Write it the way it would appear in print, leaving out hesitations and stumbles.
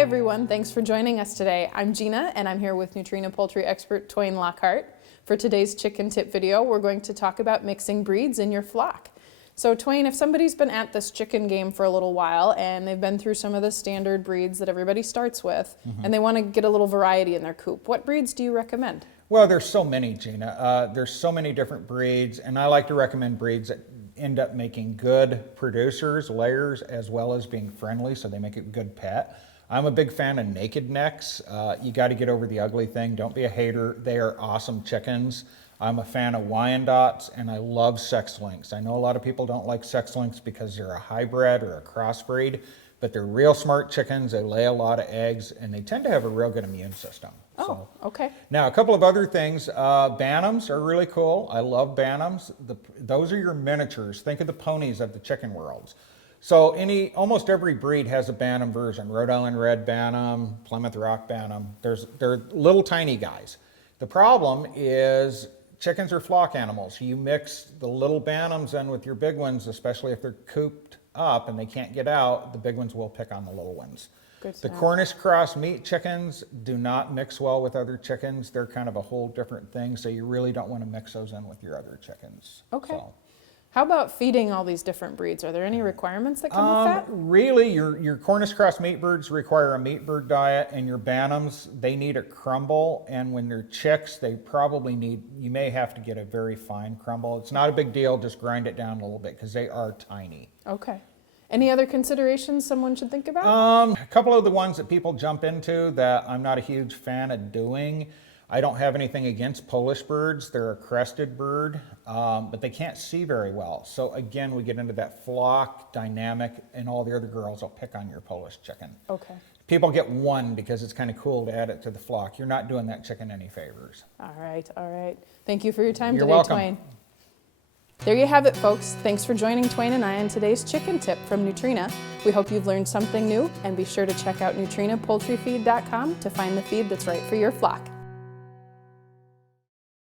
Hi everyone, thanks for joining us today. I'm Gina and I'm here with Nutrena poultry expert Twain Lockhart. For today's chicken tip video, we're going to talk about mixing breeds in your flock. So Twain, if somebody's been at this chicken game for a little while and they've been through some of the standard breeds that everybody starts with, and they want to get a little variety in their coop, what breeds do you recommend? Well, there's so many, Gina. There's so many different breeds, and I like to recommend breeds that end up making good producers, layers, as well as being friendly, so they make a good pet. I'm a big fan of naked necks. You got to get over the ugly thing. Don't be a hater. They are awesome chickens. I'm a fan of Wyandottes, and I love sex links. I know a lot of people don't like sex links because they're a hybrid or a crossbreed, but they're real smart chickens. They lay a lot of eggs, and they tend to have a real good immune system. Oh, okay. Now, a couple of other things. Bantams are really cool. I love Bantams. Those are your miniatures. Think of the ponies of the chicken worlds. So almost every breed has a Bantam version. Rhode Island Red Bantam, Plymouth Rock Bantam. They're little tiny guys. The problem is chickens are flock animals. You mix the little Bantams in with your big ones, especially if they're cooped up and they can't get out, the big ones will pick on the little ones. The Cornish cross meat chickens do not mix well with other chickens. They're kind of a whole different thing, so you really don't want to mix those in with your other chickens. Okay. So. How about feeding all these different breeds? Are there any requirements that come with that? Really, your Cornish cross meat birds require a meat bird diet, and your Bantams, they need a crumble, and when they're chicks, they probably you may have to get a very fine crumble. It's not a big deal, just grind it down a little bit because they are tiny. Okay. Any other considerations someone should think about? A couple of the ones that people jump into that I'm not a huge fan of doing. I don't have anything against Polish birds. They're a crested bird, but they can't see very well. So again, we get into that flock dynamic, and all the other girls will pick on your Polish chicken. Okay. People get one because it's kind of cool to add it to the flock. You're not doing that chicken any favors. All right, all right. Thank you for your time You're today, welcome. Twain. There you have it, folks. Thanks for joining Twain and I on today's chicken tip from Nutrena. We hope you've learned something new, and be sure to check out NutrenaPoultryFeed.com to find the feed that's right for your flock.